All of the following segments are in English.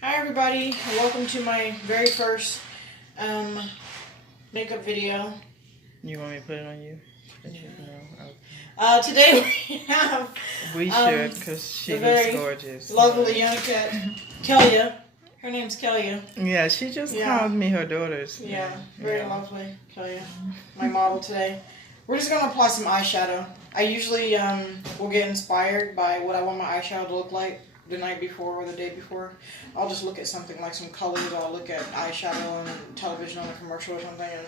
Hi everybody, welcome to my very first makeup video. You want me to put it on you? No. Today we have We should, because she looks gorgeous. Lovely young cat, Kelia. Her name's Kelia. Yeah, she just called me her daughter's name. Yeah, very lovely, Kelia. My model today. We're just going to apply some eyeshadow. I usually will get inspired by what I want my eyeshadow to look like the night before or the day before. I'll just look at something like some colors. I'll look at eyeshadow on television on a commercial or something, and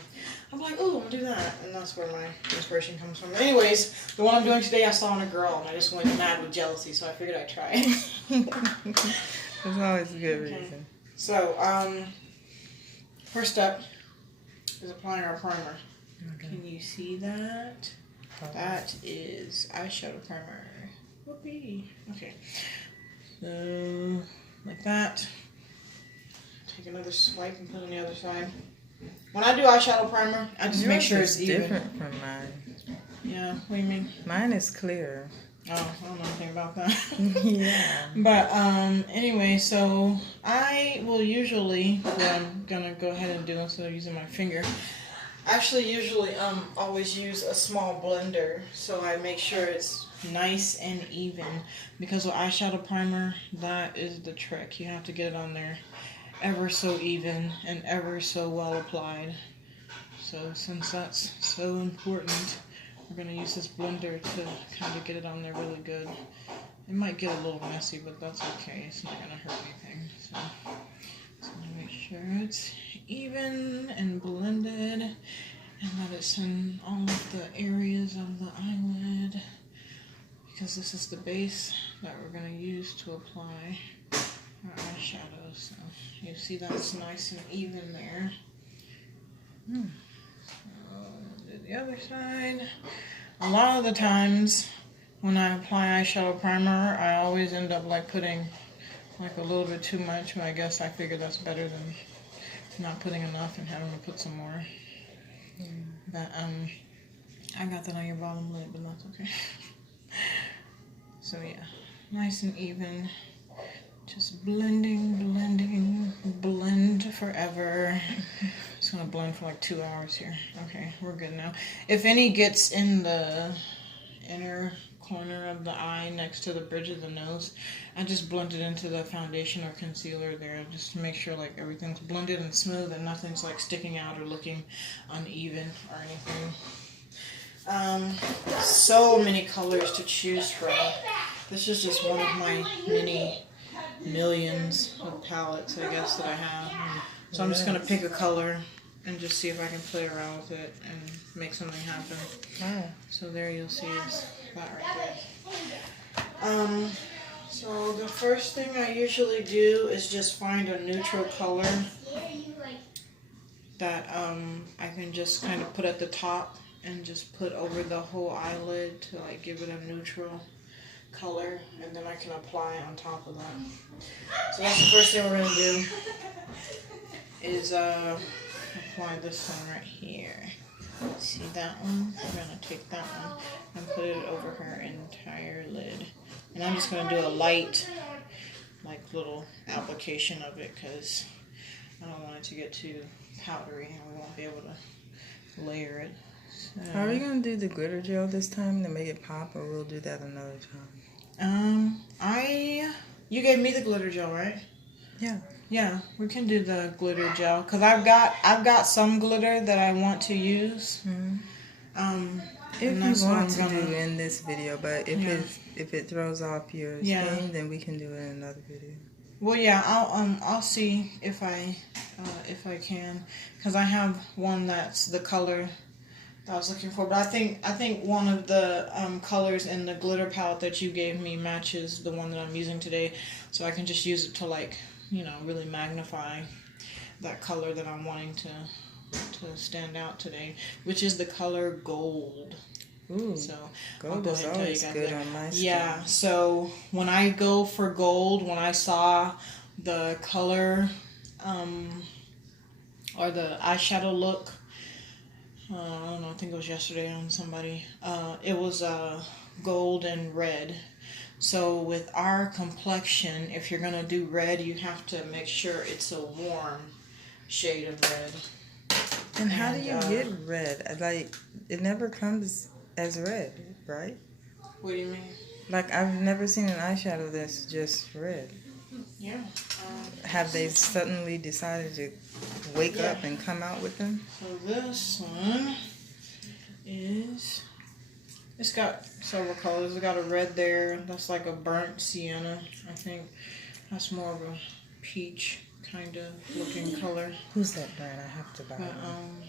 I'm like, oh, I'll do that. And that's where my inspiration comes from. Anyways, the one I'm doing today I saw on a girl, and I just went mad with jealousy, so I figured I'd try it. That's always a good reason. So, first step is applying our primer. Okay. Can you see that? That is eyeshadow primer. Whoopee. Okay. So, like that. Take another swipe and put it on the other side. When I do eyeshadow primer, I just make sure it's even. Different from mine. Yeah, what do you mean? Mine is clear. Oh, I don't know anything about that. Yeah. But, anyway, so I will usually, what I'm gonna go ahead and do instead of using my finger, actually usually always use a small blender so I make sure it's nice and even, because with eyeshadow primer, that is the trick. You have to get it on there ever so even and ever so well applied. So since that's so important, we're going to use this blender to kind of get it on there really good. It might get a little messy, but that's okay. It's not going to hurt anything. So make sure it's even and blended, and that it's in all of the areas of the eyelid, because this is the base that we're going to use to apply our eyeshadow. So you see that's nice and even there. So do the other side. A lot of the times when I apply eyeshadow primer, I always end up like putting like a little bit too much, but I guess I figure that's better than not putting enough and having to put some more. But I got that on your bottom lid, but that's okay. So yeah, nice and even. Just blending, blend forever. Just gonna blend for like 2 hours here. Okay, we're good now. If any gets in the inner corner of the eye next to the bridge of the nose, I just blend it into the foundation or concealer there, just to make sure like everything's blended and smooth and nothing's like sticking out or looking uneven or anything. So many colors to choose from. This is just one of my many millions of palettes, I guess, that I have. So I'm just going to pick a color and just see if I can play around with it and make something happen. So there you'll see is that right there. So the first thing I usually do is just find a neutral color that I can just kind of put at the top and just put over the whole eyelid to like give it a neutral color, and then I can apply on top of that. So that's the first thing we're going to do is apply this one right here. See that one? We're going to take that one and put it over her entire lid. And I'm just going to do a light, like little application of it, because I don't want it to get too powdery and we won't be able to layer it. So, are we going to do the glitter gel this time to make it pop, or we'll do that another time? You gave me the glitter gel, right? Yeah. Yeah, we can do the glitter gel, because I've got some glitter that I want to use. If you want to do in this video, but if it throws off your skin, then we can do it in another video. Well, yeah, I'll see if I can, because I have one that's the color I was looking for, but I think one of the colors in the glitter palette that you gave me matches the one that I'm using today, so I can just use it to like, you know, really magnify that color that I'm wanting to stand out today, which is the color gold. Ooh, so gold is always good on my skin. Yeah, so when I go for gold, when I saw the color or the eyeshadow look, I don't know, I think it was yesterday on somebody, it was gold and red. So with our complexion, if you're going to do red, you have to make sure it's a warm shade of red. And how do you get red? Like, it never comes as red, right? What do you mean? Like, I've never seen an eyeshadow that's just red. Yeah. Have they suddenly decided to wake up and come out with them? So this one is, it's got several colors. It's got a red there. That's like a burnt sienna, I think. That's more of a peach kind of looking color. Who's that brand? I have to buy But, one.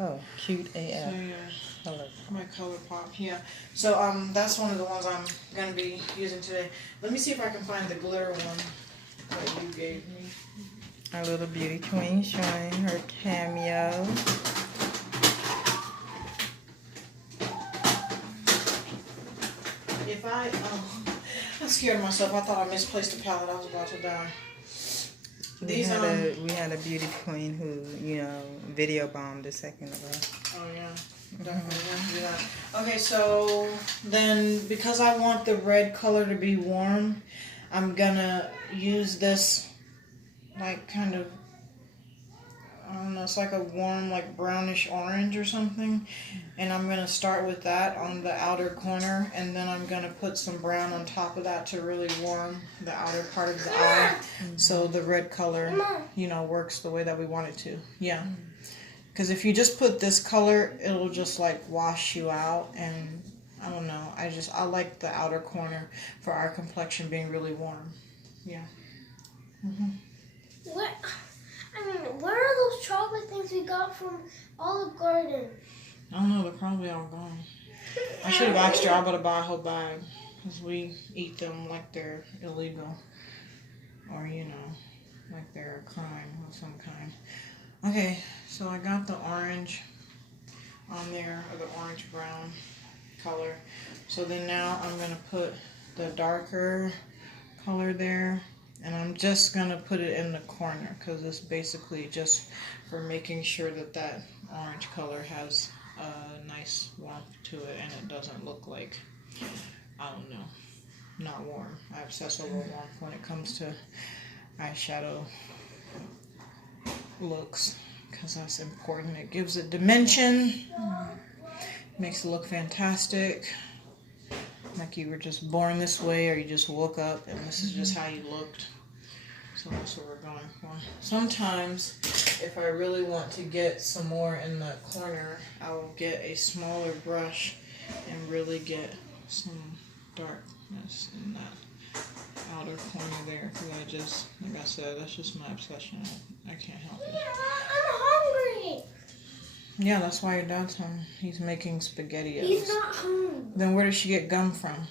Oh, cute AF. So yeah, Color. my ColourPop, yeah. So that's one of the ones I'm gonna be using today. Let me see if I can find the glitter one that you gave me. Our little beauty queen showing her cameo. If I'm scared of myself. I thought I misplaced a palette. I was about to die. We had a beauty queen who, you know, video bombed a second ago. Oh yeah, definitely want to do that. Okay, so then because I want the red color to be warm, I'm gonna use this like kind of, I don't know, it's like a warm like brownish orange or something, and I'm gonna start with that on the outer corner, and then I'm gonna put some brown on top of that to really warm the outer part of the eye, so the red color, you know, works the way that we want it to. Yeah, because if you just put this color, it'll just like wash you out, and I don't know, I like the outer corner for our complexion being really warm. Yeah. Where are those chocolate things we got from Olive Garden? I don't know, they're probably all gone. I should have asked you, I better buy a whole bag, because we eat them like they're illegal, or, you know, like they're a crime of some kind. Okay, so I got the orange on there, or the orange-brown color. So then now I'm going to put the darker color there, and I'm just going to put it in the corner, because it's basically just for making sure that that orange color has a nice warmth to it, and it doesn't look like, I don't know, not warm. I obsess over warmth when it comes to eyeshadow looks, because that's important. It gives it dimension, makes it look fantastic, like you were just born this way, or you just woke up and this is just how you looked. So that's what we're going for. Sometimes, if I really want to get some more in the corner, I will get a smaller brush and really get some darkness in that outer corner there. Because I just, like I said, that's just my obsession. I can't help it. I'm hungry. Yeah, that's why your dad's home. He's making SpaghettiOs. He's not home. Then where does she get gum from?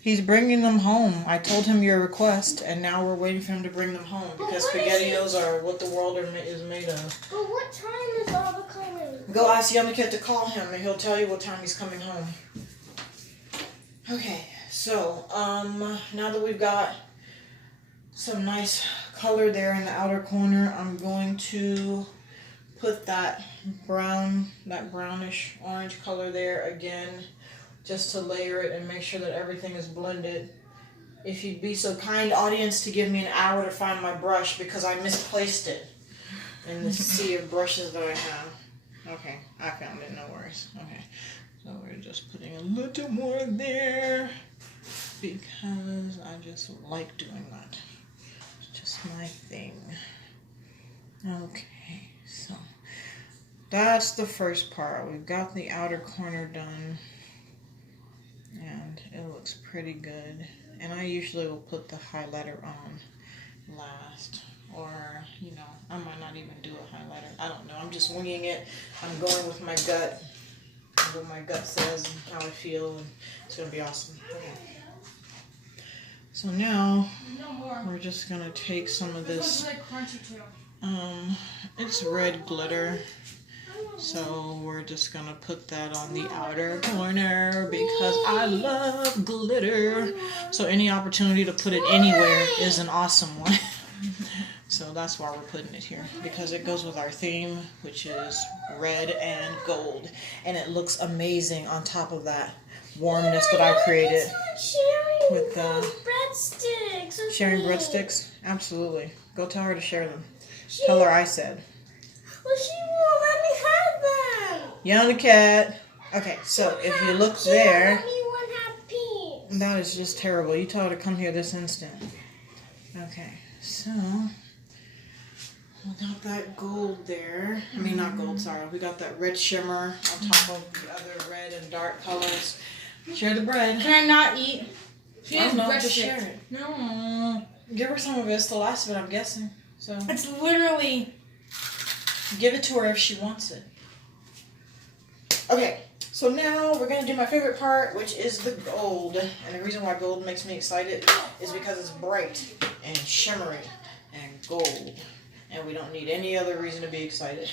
He's bringing them home. I told him your request, and now we're waiting for him to bring them home, because SpaghettiOs are what the world is made of. But what time is Abba coming? Go ask the other kid to call him, and he'll tell you what time he's coming home. Okay, so now that we've got some nice color there in the outer corner, I'm going to put that brownish orange color there again, just to layer it and make sure that everything is blended. If you'd be so kind, audience, to give me an hour to find my brush, because I misplaced it in the sea of brushes that I have. Okay, I found it, no worries. Okay, so we're just putting a little more there, because I just like doing that. It's just my thing. Okay, so that's the first part. We've got the outer corner done, and it looks pretty good. And I usually will put the highlighter on last, or, you know, I might not even do a highlighter. I don't know. I'm just winging it. I'm going with my gut, what my gut says and how I feel, and it's going to be awesome. Okay. So now we're just going to take some of this, it's red glitter. So we're just going to put that on the outer corner, because I love glitter. So any opportunity to put it anywhere is an awesome one. So so that's why we're putting it here, because it goes with our theme, which is red and gold, and it looks amazing on top of that warmness that I created with breadsticks. sharing breadsticks. Absolutely, go tell her to share them. Tell her I said. Well, she won't let me have them. Young cat. Okay, so if you look there, that is just terrible. You tell her to come here this instant. Okay, so we got that gold there. I mean, not gold, sorry. We got that red shimmer on top of the other red and dark colors. Share the bread. Can I not eat? She has no, just share it. No. Give her some of it. It's the last of it, I'm guessing. So it's literally... Give it to her if she wants it. Okay, so now we're going to do my favorite part, which is the gold. And the reason why gold makes me excited is because it's bright and shimmery and gold. And we don't need any other reason to be excited.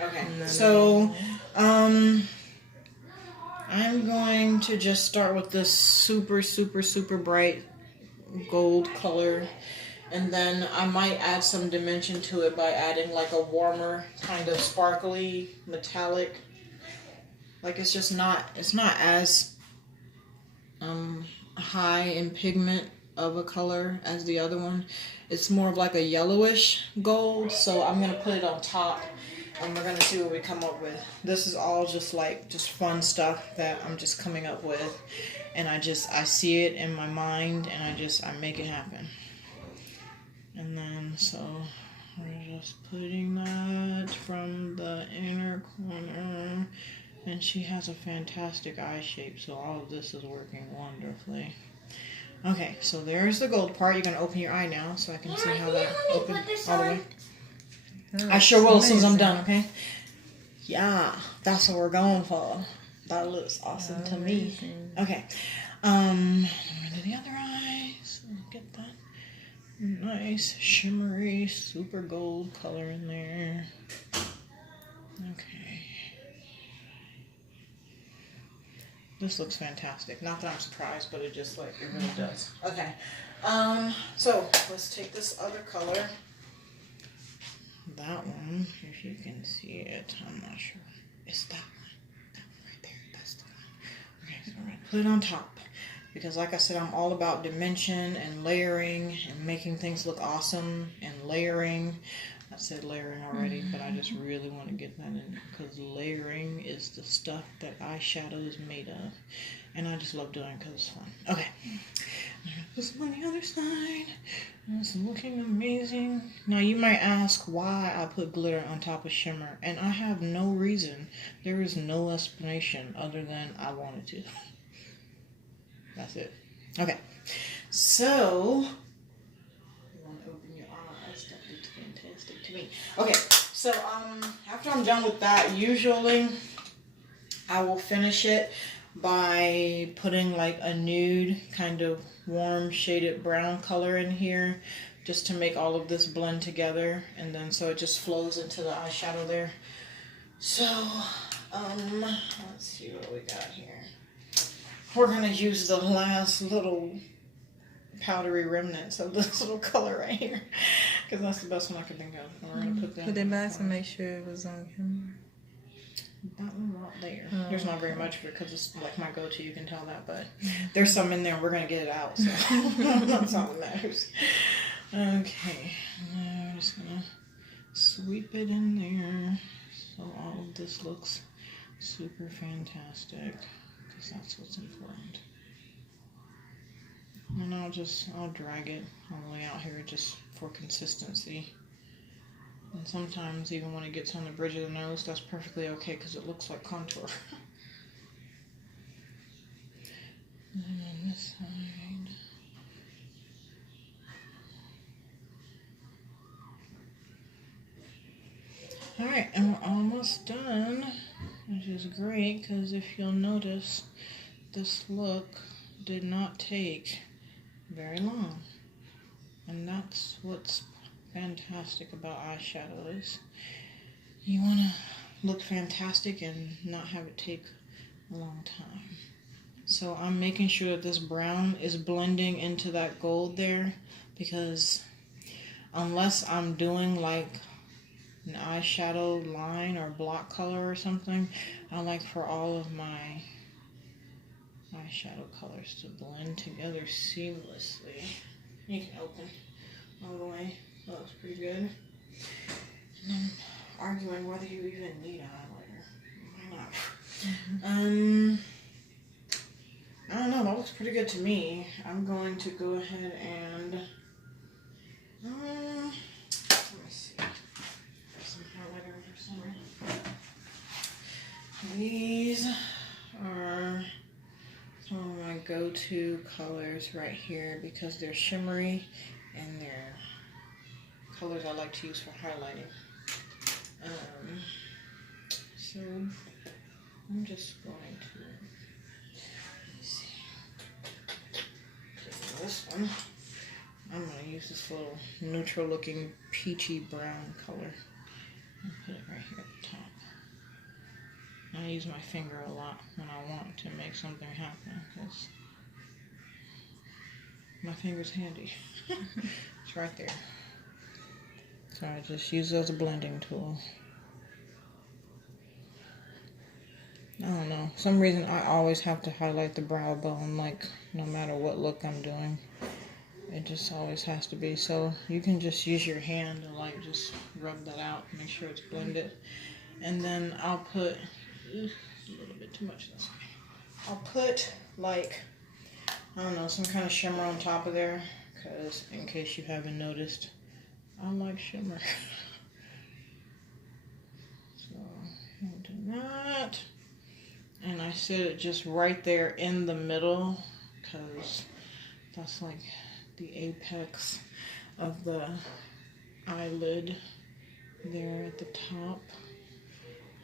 Okay, so I'm going to just start with this super, super, super bright gold color. And then I might add some dimension to it by adding like a warmer kind of sparkly metallic. Like it's just not, it's not as high in pigment of a color as the other one. It's more of like a yellowish gold. So I'm going to put it on top and we're going to see what we come up with. This is all just fun stuff that I'm just coming up with. And I see it in my mind and I make it happen. And then, so we're just putting that from the inner corner. And she has a fantastic eye shape, so all of this is working wonderfully. Okay, so there's the gold part. You're going to open your eye now so I can see how that opens all the way. I sure will as soon as I'm done, okay? Yeah, that's what we're going for. That looks awesome to me. Okay, I'm going to do the other eye. So get that nice shimmery super gold color in there. Okay, this looks fantastic. Not that I'm surprised, but it just it really does. Okay, so let's take this other color, that one, if you can see it. I'm not sure. It's that one right there. That's the one. Okay, so we're gonna put it on top. Because like I said, I'm all about dimension and layering and making things look awesome and layering. I said layering already, but I just really want to get that in because layering is the stuff that eyeshadow is made of. And I just love doing it because it's fun. Okay. Put some on the other side. It's looking amazing. Now you might ask why I put glitter on top of shimmer. And I have no reason. There is no explanation other than I wanted to. That's it. Okay, so you want to open your eyes? That looks fantastic to me. Okay, so after I'm done with that, usually I will finish it by putting like a nude kind of warm shaded brown color in here, just to make all of this blend together, and then so it just flows into the eyeshadow there. So let's see what we got here. We're going to use the last little powdery remnants of this little color right here. Because that's the best one I could think of. And we're going to put that. Put it back to make sure it was on camera. That one right there. There's not very much of it because it's like my go-to, you can tell that. But there's some in there and we're going to get it out. So that's all that matters. Okay. Now I'm just going to sweep it in there. So all of this looks super fantastic. That's what's important. And I'll drag it all the way out here just for consistency. And sometimes even when it gets on the bridge of the nose, that's perfectly okay because it looks like contour. And on this side. Alright, and we're almost done. Which is great because if you'll notice, this look did not take very long. And that's what's fantastic about eyeshadows. You want to look fantastic and not have it take a long time. So I'm making sure that this brown is blending into that gold there because unless I'm doing like an eyeshadow line or block color or something, I like for all of my eyeshadow colors to blend together seamlessly. You can open all the way. That looks pretty good. And I'm arguing whether you even need a highlighter. Why not? I don't know. That looks pretty good to me. I'm going to go ahead and let me see. There's some highlighter here somewhere. These are some of my go-to colors right here because they're shimmery and they're colors I like to use for highlighting. So I'm just going to, let me see, this one. I'm going to use this little neutral looking peachy brown color and put it right here at the top. I use my finger a lot when I want to make something happen because my finger's handy. It's right there. So I just use it as a blending tool. I don't know. For some reason I always have to highlight the brow bone, like no matter what look I'm doing. It just always has to be. So you can just use your hand to like just rub that out, make sure it's blended. And then I'll put a little bit too much this way. I'll put like, I don't know, some kind of shimmer on top of there, because in case you haven't noticed, I like shimmer. So I'll do that. And I set it just right there in the middle, because that's like the apex of the eyelid there at the top.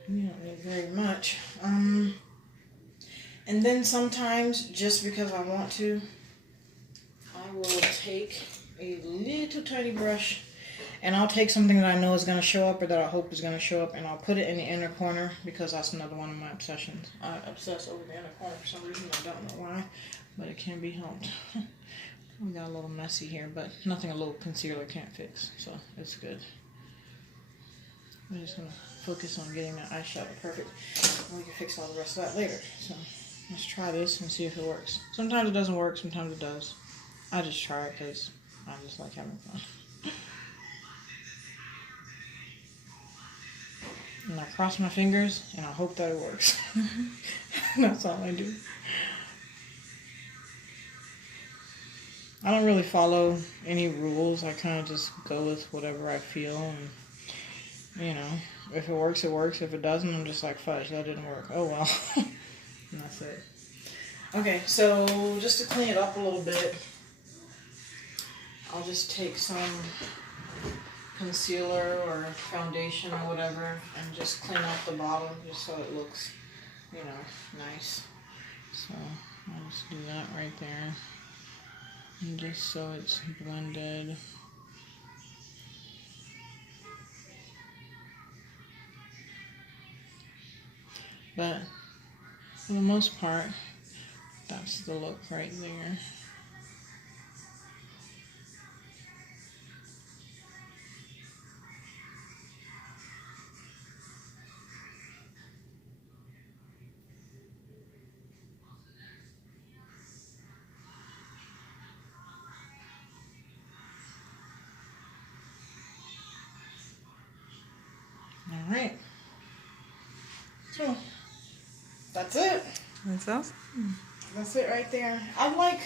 You don't need very much. And then sometimes, just because I want to, I will take a little tiny brush and I'll take something that I know is going to show up or that I hope is going to show up, and I'll put it in the inner corner because that's another one of my obsessions. I obsess over the inner corner for some reason. I don't know why, but it can be helped. We got a little messy here, but nothing a little concealer can't fix, so it's good. I'm just going to focus on getting that eyeshadow perfect, and we can fix all the rest of that later. So let's try this and see if it works. Sometimes it doesn't work, sometimes it does. I just try it because I just like having fun. And I cross my fingers and I hope that it works. That's all I do. I don't really follow any rules. I kind of just go with whatever I feel, and you know, if it works, it works. If it doesn't, I'm just like, fudge, that didn't work. Oh well. And that's it. Okay, so just to clean it up a little bit, I'll just take some concealer or foundation or whatever and just clean off the bottom just so it looks, you know, nice. So I'll just do that right there. And just so it's blended. But for the most part, that's the look right there. All right. So that's it. That's awesome. That's it right there. I'd like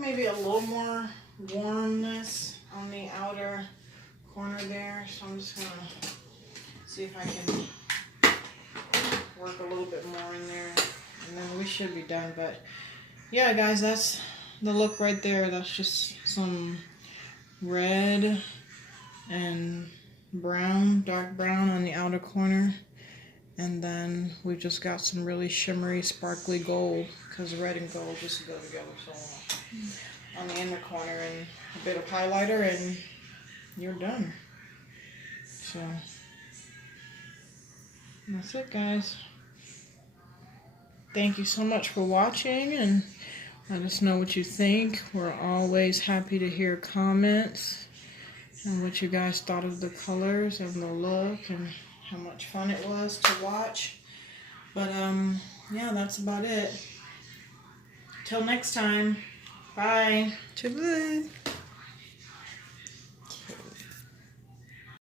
maybe a little more warmness on the outer corner there. So I'm just gonna see if I can work a little bit more in there, and then we should be done. But yeah, guys, that's the look right there. That's just some red and brown, dark brown on the outer corner. And then we've just got some really shimmery, sparkly gold, because red and gold just go together so well. On the inner corner, and a bit of highlighter, and you're done. So that's it, guys. Thank you so much for watching, and let us know what you think. We're always happy to hear comments. and what you guys thought of the colors and the look and how much fun it was to watch. But yeah, that's about it. Till next time. Bye. Ciao.